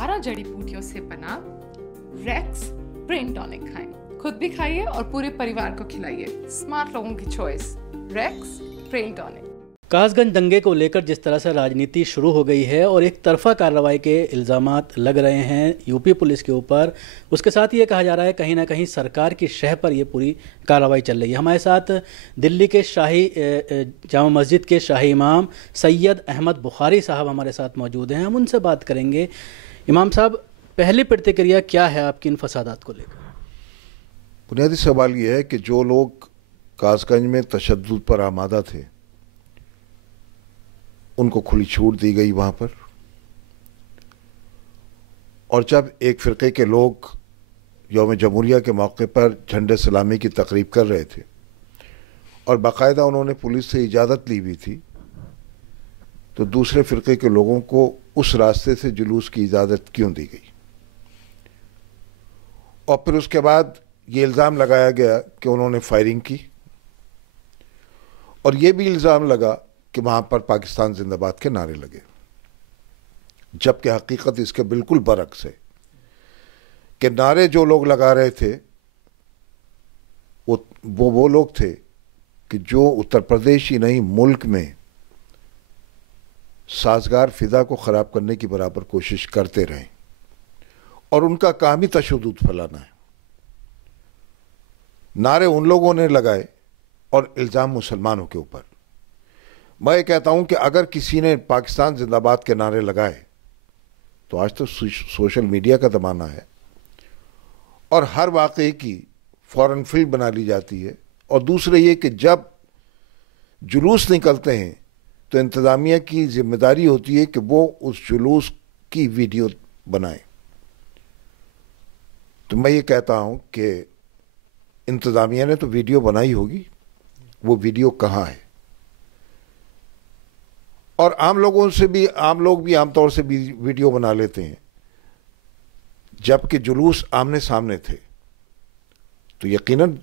12 जड़ी बूटियों से बना रेक्स ब्रेन टॉनिक खाएं। खुद भी खाइए और पूरे परिवार को खिलाइए। स्मार्ट लोगों की choice, Rex brain tonic. Kasganj दंगे को लेकर जिस तरह से राजनीति शुरू हो गई है और एक तरफा कार्रवाई के इल्ज़ामात लग रहे हैं यूपी पुलिस के ऊपर, उसके साथ ये कहा जा रहा है कहीं ना कहीं सरकार की शह पर ये पूरी कार्रवाई चल रही है। हमारे साथ दिल्ली के शाही जामा मस्जिद के शाही इमाम सैयद अहमद बुखारी साहब हमारे साथ मौजूद हैं। हम उनसे बात करेंगे। इमाम साहब, पहली प्रतिक्रिया क्या है आपकी इन फसादात को लेकर? बुनियादी सवाल ये है कि जो लोग कासगंज में तशद्दुद पर आमादा थे उनको खुली छूट दी गई वहाँ पर, और जब एक फ़िरक़े के लोग यौम जमहूरिया के मौके पर झंडे सलामी की तकरीब कर रहे थे और बाकायदा उन्होंने पुलिस से इजाज़त ली हुई थी, तो दूसरे फ़िरक़े के लोगों को उस रास्ते से जुलूस की इजाज़त क्यों दी गई? और फिर उसके बाद ये इल्ज़ाम लगाया गया कि उन्होंने फायरिंग की, और ये भी इल्ज़ाम लगा कि वहाँ पर पाकिस्तान जिंदाबाद के नारे लगे, जबकि हकीकत इसके बिल्कुल बरक्स है कि नारे जो लोग लगा रहे थे वो लोग थे कि जो उत्तर प्रदेश ही नहीं मुल्क में साजगार फिजा को ख़राब करने की बराबर कोशिश करते रहे, और उनका काम ही तशद्दुद फैलाना है। नारे उन लोगों ने लगाए और इल्ज़ाम मुसलमानों के ऊपर। मैं ये कहता हूं कि अगर किसी ने पाकिस्तान जिंदाबाद के नारे लगाए तो आज तो सोशल मीडिया का ज़माना है और हर वाक़े की फ़ौरन फिल्म बना ली जाती है, और दूसरे ये कि जब जुलूस निकलते हैं तो इंतज़ामिया की जिम्मेदारी होती है कि वो उस जुलूस की वीडियो बनाए। तो मैं ये कहता हूं कि इंतज़ामिया ने तो वीडियो बनाई होगी, वो वीडियो कहाँ है? और आम लोग भी आमतौर से वीडियो बना लेते हैं, जबकि जुलूस आमने सामने थे तो यकीनन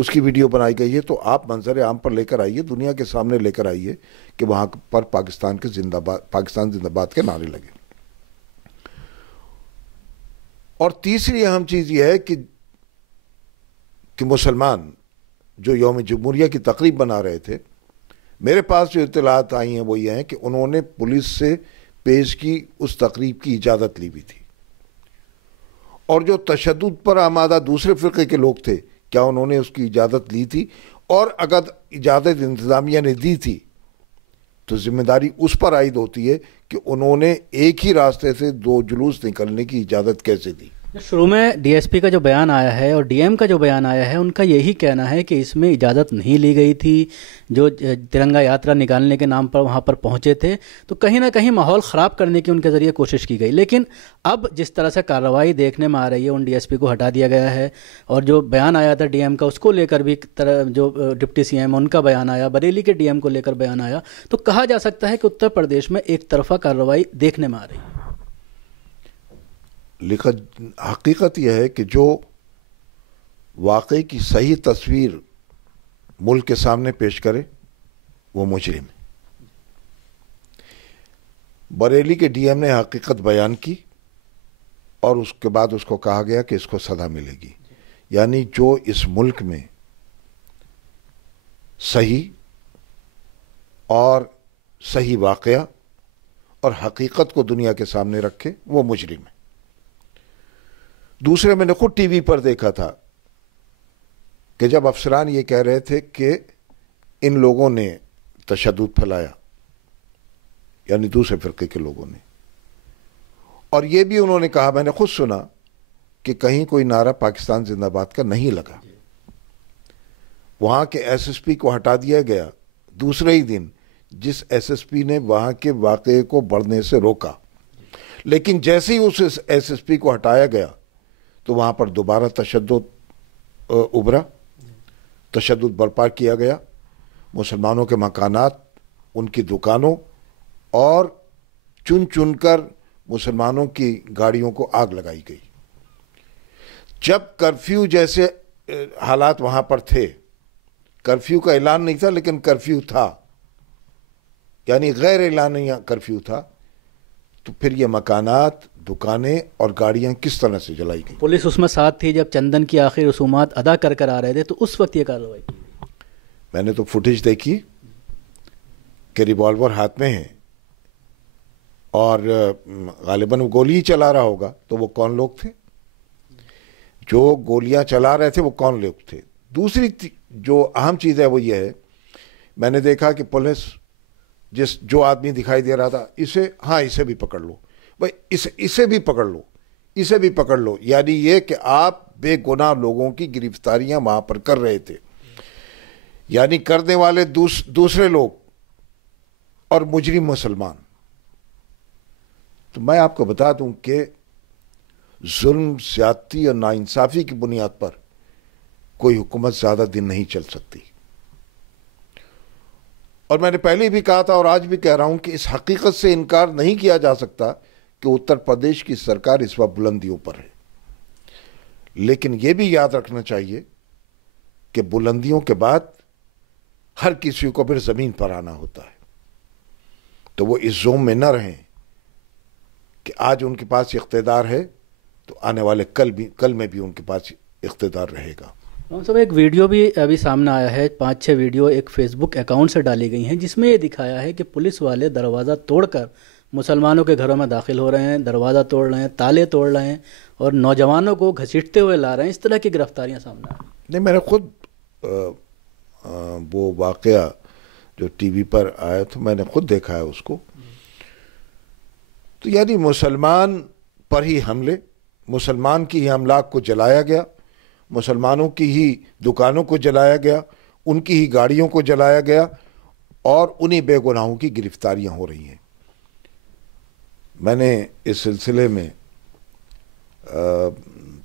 उसकी वीडियो बनाई गई है। तो आप मंजर आम पर लेकर आइए, दुनिया के सामने लेकर आइए कि वहाँ पर पाकिस्तान जिंदाबाद के नारे लगे। और तीसरी अहम चीज़ यह है कि मुसलमान जो यौम जमहूरिया की तकरीब बना रहे थे, मेरे पास जो इत्तलात आई हैं वो ये हैं कि उन्होंने पुलिस से पेश की उस तकरीब की इजाज़त ली हुई थी, और जो तशद्दुद पर आमादा दूसरे फ़िरक़े के लोग थे, क्या उन्होंने उसकी इजाज़त ली थी? और अगर इजाज़त इंतज़ामिया ने दी थी तो ज़िम्मेदारी उस पर आयद होती है कि उन्होंने एक ही रास्ते से दो जुलूस निकलने की इजाज़त कैसे दी। शुरू में डीएसपी का जो बयान आया है और डीएम का जो बयान आया है, उनका यही कहना है कि इसमें इजाज़त नहीं ली गई थी। जो तिरंगा यात्रा निकालने के नाम पर वहाँ पर पहुँचे थे तो कहीं ना कहीं माहौल ख़राब करने की उनके ज़रिए कोशिश की गई। लेकिन अब जिस तरह से कार्रवाई देखने में आ रही है, उन डीएसपी को हटा दिया गया है, और जो बयान आया था डीएम का उसको लेकर भी जो डिप्टी सीएम उनका बयान आया, बरेली के डीएम को लेकर बयान आया, तो कहा जा सकता है कि उत्तर प्रदेश में एक तरफा कार्रवाई देखने में आ रही है। हकीकत यह है कि जो वाक़ई की सही तस्वीर मुल्क के सामने पेश करे वो मुजरिम है। बरेली के डीएम ने हकीकत बयान की और उसके बाद उसको कहा गया कि इसको सज़ा मिलेगी। यानी जो इस मुल्क में सही वाक़या और हकीकत को दुनिया के सामने रखे वो मुजरिम है। दूसरे, मैंने खुद टीवी पर देखा था कि जब अफसरान ये कह रहे थे कि इन लोगों ने तशद्दुद फैलाया, यानी दूसरे फ़िरक़े के लोगों ने, और ये भी उन्होंने कहा, मैंने खुद सुना कि कहीं कोई नारा पाकिस्तान जिंदाबाद का नहीं लगा। वहाँ के एसएसपी को हटा दिया गया दूसरे ही दिन, जिस एसएसपी ने वहाँ के वाक़े को बढ़ने से रोका। लेकिन जैसे ही उस एसएसपी को हटाया गया तो वहाँ पर दोबारा तशद्दुद उभरा, तशद्दुद बर्पा किया गया। मुसलमानों के मकानात, उनकी दुकानों और चुन चुनकर मुसलमानों की गाड़ियों को आग लगाई गई। जब कर्फ्यू जैसे हालात वहाँ पर थे, कर्फ्यू का ऐलान नहीं था लेकिन कर्फ्यू था, यानी गैर ऐलानिया कर्फ्यू था, तो फिर ये मकानात, دکانیں اور گاڑیاں کس طرح سے جلائی گئیں. پولیس اس میں ساتھ تھی جب چندن کی آخری رسومات ادا کر آ رہے تھے، تو اس وقت یہ کارروائی کی. میں نے تو فوٹیج دیکھی کہ ریوالور ہاتھ میں ہے اور غالباً وہ گولی ہی چلا رہا ہوگا. تو وہ کون لوگ تھے جو گولیاں چلا رہے تھے؟ وہ کون لوگ تھے؟ دوسری جو اہم چیز ہے وہ یہ ہے، میں نے دیکھا کہ پولیس جو آدمی دکھائی دے رہا تھا، اسے بھی پکڑ لو بھائی، اسے بھی پکڑ لو، اسے بھی پکڑ لو. یعنی یہ کہ آپ بے گناہ لوگوں کی گرفتاریاں وہاں پر کر رہے تھے، یعنی کرنے والے دوسرے لوگ اور مجرم مسلمان. تو میں آپ کو بتا دوں کہ ظلم، زیادتی اور ناانصافی کی بنیاد پر کوئی حکومت زیادہ دن نہیں چل سکتی. اور میں نے پہلے بھی کہا تھا اور آج بھی کہہ رہا ہوں کہ اس حقیقت سے انکار نہیں کیا جا سکتا کہ اتر پردیش کی سرکار اس وقت بلندیوں پر ہے. لیکن یہ بھی یاد رکھنا چاہیے کہ بلندیوں کے بعد ہر کسی کو پھر زمین پر آنا ہوتا ہے. تو وہ اس زوم میں نہ رہیں کہ آج ان کے پاس اقتدار ہے تو آنے والے کل میں بھی ان کے پاس اقتدار رہے گا. صاحب ایک ویڈیو بھی ابھی سامنے آیا ہے، 5-6 ویڈیو ایک فیس بک اکاؤنٹ سے ڈالی گئی ہیں، جس میں یہ دکھایا ہے کہ پولیس والے دروازہ توڑ کر مسلمانوں کے گھروں میں داخل ہو رہے ہیں، دروازہ توڑ رہے ہیں، تالے توڑ رہے ہیں اور نوجوانوں کو گھسیٹتے ہوئے لا رہے ہیں. اس طرح کی گرفتاریاں سامنے آ رہی ہیں. نہیں، میں نے خود وہ واقعہ جو ٹی وی پر آیا تھا میں نے خود دیکھا ہے اس کو. تو یعنی مسلمان پر ہی حملے، مسلمان کی ہی املاک کو جلایا گیا، مسلمانوں کی ہی دکانوں کو جلایا گیا، ان کی ہی گاڑیوں کو جلایا گیا اور انہی بے گناہوں کی گرفتاریاں ہو رہی ہیں. میں نے اس سلسلے میں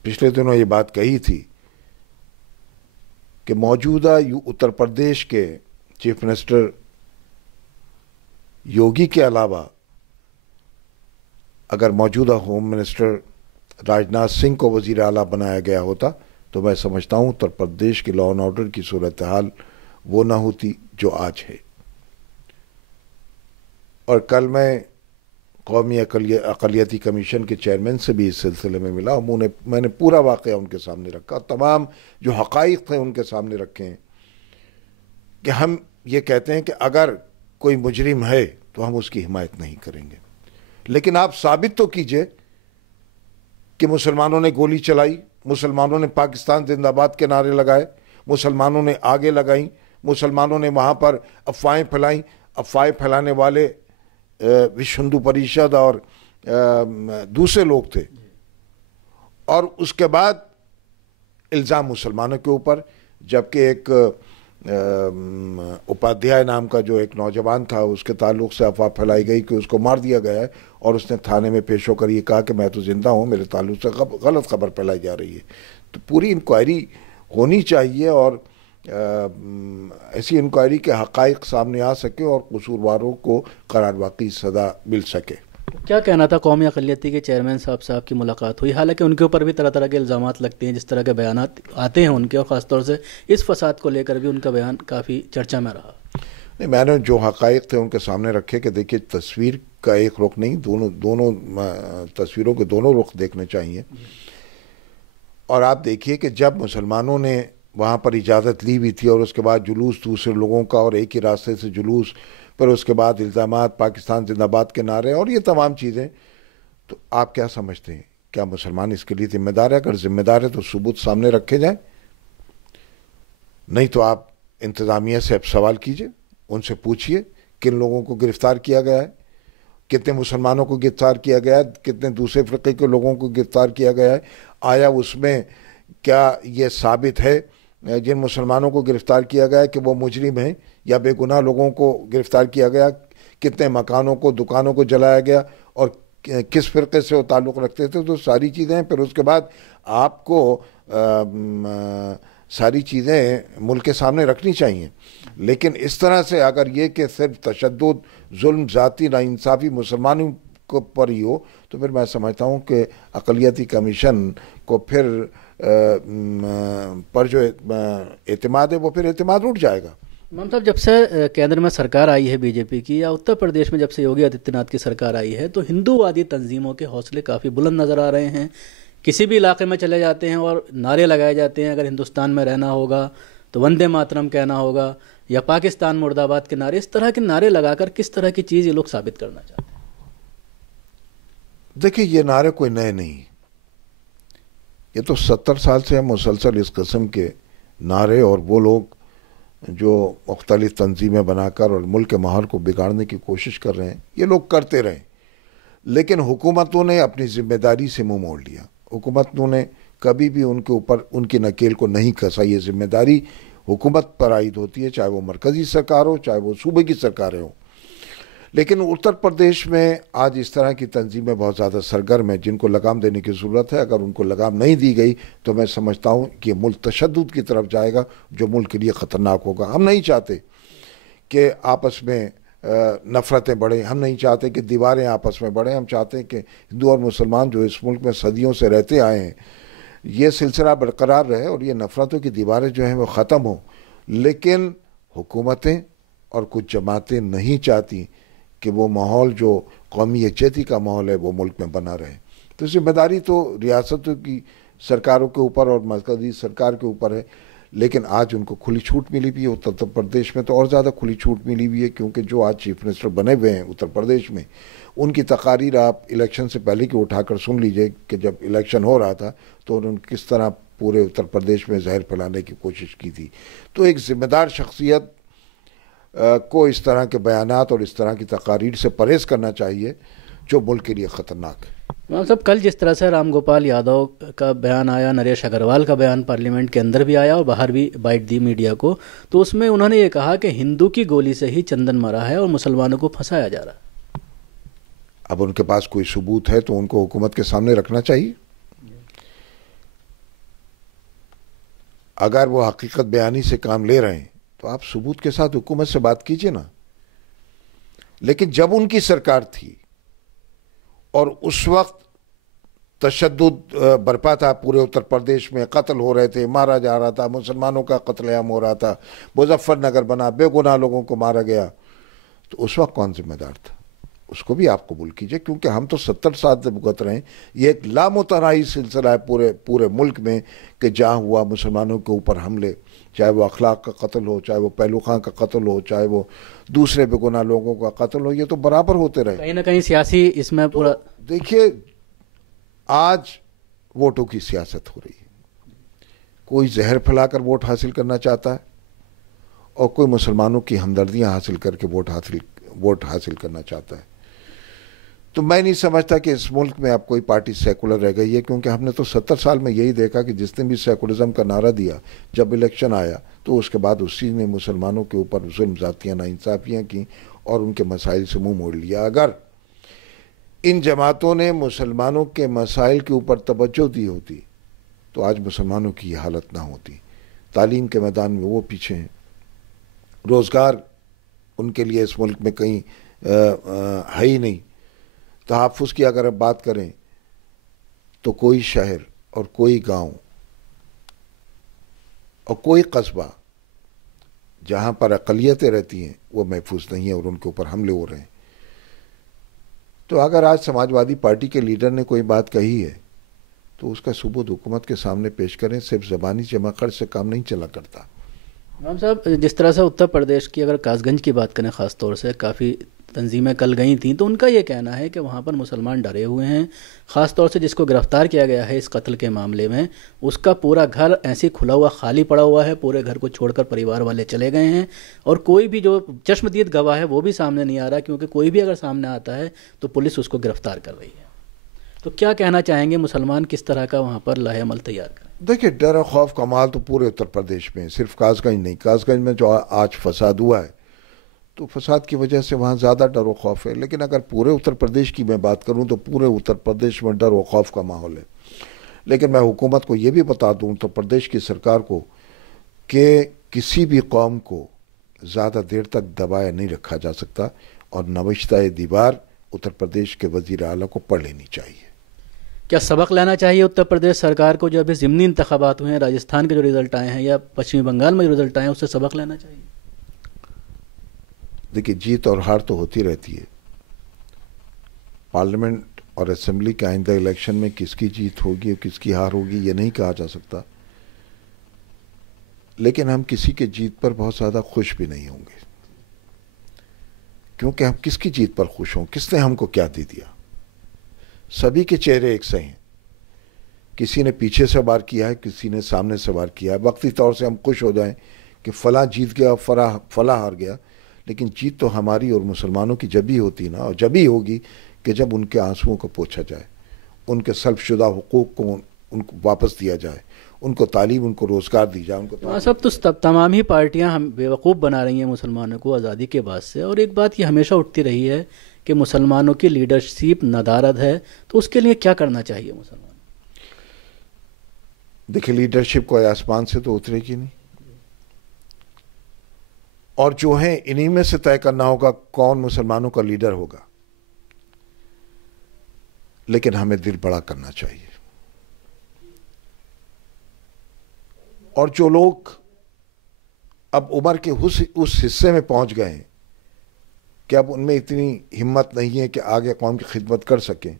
پچھلے دنوں یہ بات کہی تھی کہ موجودہ اتر پردیش کے چیف منسٹر یوگی کے علاوہ اگر موجودہ ہوم منسٹر راجناتھ سنگھ کو وزیر اعلیٰ بنایا گیا ہوتا تو میں سمجھتا ہوں اتر پردیش کی لا اینڈ آرڈر کی صورتحال وہ نہ ہوتی جو آج ہے. اور کل میں قومی اقلیتی کمیشن کے چیئرمین سے بھی اس سلسلے میں ملا اور میں نے پورا واقعہ ان کے سامنے رکھا، تمام جو حقائق تھے ان کے سامنے رکھے ہیں کہ ہم یہ کہتے ہیں کہ اگر کوئی مجرم ہے تو ہم اس کی حمایت نہیں کریں گے، لیکن آپ ثابت تو کیجئے کہ مسلمانوں نے گولی چلائی، مسلمانوں نے پاکستان زندہ باد کے نعرے لگائے، مسلمانوں نے آگے لگائیں، مسلمانوں نے وہاں پر افواہیں پھیلائیں. افواہیں پھیلانے والے وشو ہندو پریشد اور دوسرے لوگ تھے، اور اس کے بعد الزام مسلمانوں کے اوپر. جبکہ ایک اپادھیائے نام کا جو ایک نوجوان تھا اس کے تعلق سے افواہ پھیلائی گئی کہ اس کو مار دیا گیا ہے اور اس نے تھانے میں پیش ہو کر یہ کہا کہ میں تو زندہ ہوں، میرے تعلق سے غلط خبر پھیلائی جا رہی ہے. تو پوری انکوائری ہونی چاہیے اور ایسی انکوائری کے حقائق سامنے آ سکے اور قصورواروں کو قرار واقعی سزا مل سکے. کیا کہنا تھا قومی اقلیتی کے چیئرمین صاحب کی ملاقات ہوئی، حالانکہ ان کے اوپر بھی طرح طرح کے الزامات لگتے ہیں، جس طرح کے بیانات آتے ہیں ان کے، اور خاص طور سے اس فساد کو لے کر بھی ان کا بیان کافی چرچا میں رہا. نہیں، میں نے جو حقائق تھے ان کے سامنے رکھے کہ دیکھیے تصویر کا ایک رخ نہیں، دونوں تصویروں کے دونوں رخ دیکھنے چاہیے. اور آپ دیکھیے کہ جب مسلمانوں نے وہاں پر اجازت لی بھی تھی اور اس کے بعد جلوس دوسرے لوگوں کا اور ایک ہی راستے سے جلوس، پھر اس کے بعد الزامات، پاکستان زندہ باد کے نعرے اور یہ تمام چیزیں، تو آپ کیا سمجھتے ہیں کیا مسلمان اس کے لیے ذمہ دار ہے؟ اگر ذمہ دار ہے تو ثبوت سامنے رکھے جائیں، نہیں تو آپ انتظامیہ سے اب سوال کیجئے، ان سے پوچھئے کن لوگوں کو گرفتار کیا گیا ہے، کتنے مسلمانوں کو گرفتار کیا گیا ہے، کتنے دوسرے فرقے کے لوگوں کو گرفتار کیا گیا ہے. آیا اس میں کیا یہ ثابت ہے جن مسلمانوں کو گرفتار کیا گیا کہ وہ مجرم ہیں یا بے گناہ لوگوں کو گرفتار کیا گیا؟ کتنے مکانوں کو، دکانوں کو جلایا گیا اور کس فرقے سے وہ تعلق رکھتے تھے؟ تو ساری چیزیں ہیں. پھر اس کے بعد آپ کو ساری چیزیں ملک کے سامنے رکھنی چاہیے. لیکن اس طرح سے اگر یہ کہ صرف تشدد، ظلم، ذاتی ناانصافی مسلمانوں کو پر ہی ہو تو پھر میں سمجھتا ہوں کہ اقلیتی کمیشن کو پھر پر جو اعتماد ہے وہ پھر اعتماد اٹھ جائے گا. इमाम साहब, जब से केंद्र में सरकार आई है बीजेपी की, या उत्तर प्रदेश में जब से योगी आदित्यनाथ की सरकार आई है, तो हिंदूवादी तंजीमों के हौसले काफ़ी बुलंद नज़र आ रहे हैं। किसी भी इलाके में चले जाते हैं और नारे लगाए जाते हैं, अगर हिंदुस्तान में रहना होगा तो वंदे मातरम कहना होगा, या पाकिस्तान मुर्दाबाद के नारे, इस तरह के नारे लगाकर किस तरह की चीज़ ये लोग साबित करना चाहते हैं? देखिए, ये नारे कोई नए नहीं, ये तो 70 साल से मुसलसल इस किस्म के नारे, और वो लोग जो मुख्तलिफ तंजीमें बनाकर और मुल्क के माहौल को बिगाड़ने की कोशिश कर रहे हैं, ये लोग करते रहे। लेकिन हुकूमतों ने अपनी जिम्मेदारी से मुंह मोड़ लिया। हुकूमतों ने कभी भी उनके ऊपर उनकी नकेल को नहीं कसा। ये जिम्मेदारी हुकूमत पर आयद होती है, चाहे वो मरकज़ी सरकार हो, चाहे वो सूबे की सरकारें हो। लेकिन उत्तर प्रदेश में आज इस तरह की तंजीमें बहुत ज़्यादा सरगर्म है, जिनको लगाम देने की ज़रूरत है। अगर उनको लगाम नहीं दी गई तो मैं समझता हूँ कि मुल्क तशद्दुद की तरफ जाएगा, जो मुल्क के लिए ख़तरनाक होगा। हम नहीं चाहते कि आपस में नफ़रतें बढ़ें, हम नहीं चाहते कि दीवारें आपस में बढ़ें। हम चाहते हैं कि हिंदू और मुसलमान जो इस मुल्क में सदियों से रहते आए हैं, ये सिलसिला बरकरार रहे और ये नफ़रतों की दीवारें जो हैं वो ख़त्म हों। लेकिन हुकूमतें और कुछ जमातें नहीं चाहती कि वो माहौल जो कौमी यकजहती का माहौल है वो मुल्क में बना रहे। तो जिम्मेदारी तो रियासतों की सरकारों के ऊपर और मरकज़ी सरकार के ऊपर है। लेकिन आज उनको खुली छूट मिली भी है। उत्तर प्रदेश में तो और ज़्यादा खुली छूट मिली हुई है, क्योंकि जो आज चीफ मिनिस्टर बने हुए हैं उत्तर प्रदेश में, उनकी तकारीर आप इलेक्शन से पहले की उठाकर सुन लीजिए कि जब इलेक्शन हो रहा था तो उन्होंने किस तरह पूरे उत्तर प्रदेश में जहर फैलाने की कोशिश की थी। तो एक ज़िम्मेदार शख्सियत को इस तरह के बयानात और इस तरह की तकारीर से परहेज़ करना चाहिए जो मुल्क के लिए ख़तरनाक है। इमाम साहब, कल जिस तरह से राम गोपाल यादव का बयान आया, नरेश अग्रवाल का बयान पार्लियामेंट के अंदर भी आया और बाहर भी बाइट दी मीडिया को, तो उसमें उन्होंने ये कहा कि हिंदू की गोली से ही चंदन मरा है और मुसलमानों को फंसाया जा रहा है। अब उनके पास कोई सबूत है तो उनको हुकूमत के सामने रखना चाहिए। अगर वो हकीकत बयानी से काम ले रहे हैं तो आप सबूत के साथ हुकूमत से बात कीजिए ना। लेकिन जब उनकी सरकार थी और उस वक्त तशद्दुद बरपा था पूरे उत्तर प्रदेश में, कत्ल हो रहे थे, मारा जा रहा था, मुसलमानों का कत्लेआम हो रहा था, मुजफ्फरनगर बना, बेगुनाह लोगों को मारा गया, तो उस वक्त कौन जिम्मेदार था? उसको भी आप कबूल कीजिए, क्योंकि हम तो 70 साल से भुगत रहे हैं। ये एक लामुतनाही सिलसिला है पूरे मुल्क में कि जहाँ हुआ मुसलमानों के ऊपर हमले, चाहे वो अखलाक का कत्ल हो, चाहे वो पहलू खां का कत्ल हो, चाहे वो दूसरे बेगुनाह लोगों का कत्ल हो, ये तो बराबर होते रहे। कहीं ना कहीं सियासी इसमें पूरा देखिए, आज वोटों की सियासत हो रही है। कोई जहर फैलाकर वोट हासिल करना चाहता है और कोई मुसलमानों की हमदर्दियां हासिल करके वोट हासिल करना चाहता है। तो मैं नहीं समझता कि इस मुल्क में अब कोई पार्टी सेकुलर रह गई है, क्योंकि हमने तो 70 साल में यही देखा कि जिसने भी सेकुलरिज्म का नारा दिया, जब इलेक्शन आया तो उसके बाद उसी ने मुसलमानों के ऊपर जुल्म, ज़्यादतियाँ, नाइंसाफ़ियाँ की और उनके मसाइल से मुंह मोड़ लिया। अगर इन जमातों ने मुसलमानों के मसाइल के ऊपर तवज्जो दी होती तो आज मुसलमानों की हालत ना होती। तालीम के मैदान में वो पीछे हैं, रोज़गार उनके लिए इस मुल्क में कहीं है ही नहीं। तहफ़्फ़ुज़ की अगर अब बात करें तो कोई शहर और कोई गांव और कोई कस्बा जहां पर अक़लियतें रहती हैं वो महफूज नहीं है और उनके ऊपर हमले हो रहे हैं। तो अगर आज समाजवादी पार्टी के लीडर ने कोई बात कही है तो उसका सबूत हुकूमत के सामने पेश करें। सिर्फ ज़बानी जमाखर्च से काम नहीं चला करता। इमाम साहब, जिस तरह से उत्तर प्रदेश की अगर कासगंज की बात करें, ख़ास तौर से काफ़ी तंजीमें कल गई थी, तो उनका ये कहना है कि वहाँ पर मुसलमान डरे हुए हैं। ख़ास तौर से जिसको गिरफ़्तार किया गया है इस कत्ल के मामले में, उसका पूरा घर ऐसे खुला हुआ खाली पड़ा हुआ है, पूरे घर को छोड़कर परिवार वाले चले गए हैं और कोई भी जो चश्मदीद गवाह है वो भी सामने नहीं आ रहा, क्योंकि कोई भी अगर सामने आता है तो पुलिस उसको गिरफ़्तार कर रही है। तो क्या कहना चाहेंगे, मुसलमान किस तरह का वहाँ पर लाहे अमल तैयार करें? देखिए, डर और खौफ का माल तो पूरे उत्तर प्रदेश में, सिर्फ कासगंज नहीं। कासगंज में जो आज फसाद हुआ है तो फसाद की वजह से वहाँ ज़्यादा डर व खौफ है। लेकिन अगर पूरे उत्तर प्रदेश की मैं बात करूँ तो पूरे उत्तर प्रदेश में डर व खौफ का माहौल है। लेकिन मैं हुकूमत को ये भी बता दूँ, उत्तर प्रदेश की सरकार को, कि किसी भी कौम को ज़्यादा देर तक दबाए नहीं रखा जा सकता और नविश्ता दीवार उत्तर प्रदेश के वज़ीर आला को पढ़ लेनी चाहिए। क्या सबक लेना चाहिए उत्तर प्रदेश सरकार को? जो अभी ज़िमनी इंतखाबात हुए हैं, राजस्थान के जो रिज़ल्ट आए हैं या पश्चिमी बंगाल में जो रिज़ल्ट आए हैं, उससे सबक लेना चाहिए? देखिए, जीत और हार तो होती रहती है। पार्लियामेंट और असेंबली के आइंदा इलेक्शन में किसकी जीत होगी और किसकी हार होगी ये नहीं कहा जा सकता, लेकिन हम किसी के जीत पर बहुत ज़्यादा खुश भी नहीं होंगे, क्योंकि हम किसकी जीत पर खुश हों? किसने हमको क्या दे दिया? सभी के चेहरे एक से हैं, किसी ने पीछे से वार किया है, किसी ने सामने से वार किया है। वक्ती तौर से हम खुश हो जाएं कि फलां जीत गया, फलां हार गया, लेकिन जीत तो हमारी और मुसलमानों की जब ही होती ना, और जब ही होगी कि जब उनके आंसुओं को पोंछा जाए, उनके सल्बशुदा हुकूक को उनको वापस दिया जाए, उनको तालीम, उनको रोज़गार दी जाए, उनको सब तो तमाम ही पार्टियां हम बेवकूफ़ बना रही हैं मुसलमानों को आज़ादी के बाद से। और एक बात ये हमेशा उठती रही है कि मुसलमानों की लीडरशिप नदारद है, तो उसके लिए क्या करना चाहिए मुसलमान? देखिए, लीडरशिप कोई आसमान से तो उतरेगी नहीं, और जो है इन्हीं में से तय करना होगा कौन मुसलमानों का लीडर होगा। लेकिन हमें दिल बड़ा करना चाहिए, और जो लोग अब उम्र के उस हिस्से में पहुंच गए हैं कि अब उनमें इतनी हिम्मत नहीं है कि आगे कौम की खिदमत कर सकें,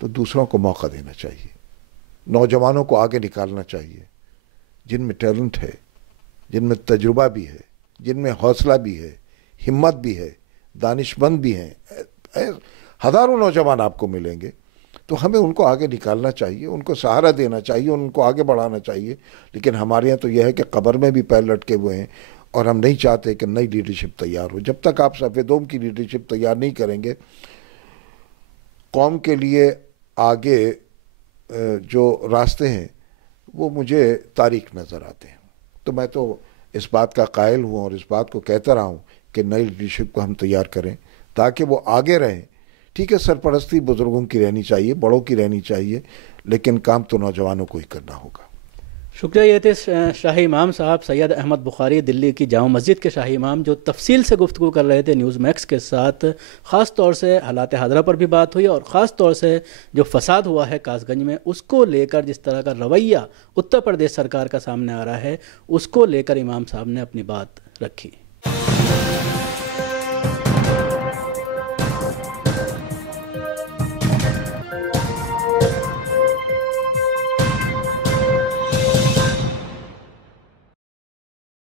तो दूसरों को मौका देना चाहिए, नौजवानों को आगे निकालना चाहिए, जिनमें टैलेंट है, जिनमें तजुर्बा भी है, जिनमें हौसला भी है, हिम्मत भी है, दानिशमंद भी हैं। हज़ारों नौजवान आपको मिलेंगे, तो हमें उनको आगे निकालना चाहिए, उनको सहारा देना चाहिए, उनको आगे बढ़ाना चाहिए। लेकिन हमारे यहाँ तो यह है कि कब्र में भी पैर लटके हुए हैं, और हम नहीं चाहते कि नई लीडरशिप तैयार हो। जब तक आप सफ़ेदोम की लीडरशिप तैयार नहीं करेंगे, कौम के लिए आगे जो रास्ते हैं वो मुझे तारीख नज़र आते हैं। तो मैं तो इस बात का कायल हूँ और इस बात को कहता रहा हूँ कि नई लीडरशिप को हम तैयार करें ताकि वो आगे रहें। ठीक है, सरपरस्ती बुज़ुर्गों की रहनी चाहिए, बड़ों की रहनी चाहिए, लेकिन काम तो नौजवानों को ही करना होगा। शुक्रिया। ये थे शाही इमाम साहब सैयद अहमद बुखारी, दिल्ली की जामा मस्जिद के शाही इमाम, जो तफसील से गुफ्तगू कर रहे थे न्यूज़ मैक्स के साथ। ख़ास तौर से हालात हादरा पर भी बात हुई, और ख़ास तौर से जो फसाद हुआ है कासगंज में उसको लेकर जिस तरह का रवैया उत्तर प्रदेश सरकार का सामने आ रहा है, उसको लेकर इमाम साहब ने अपनी बात रखी।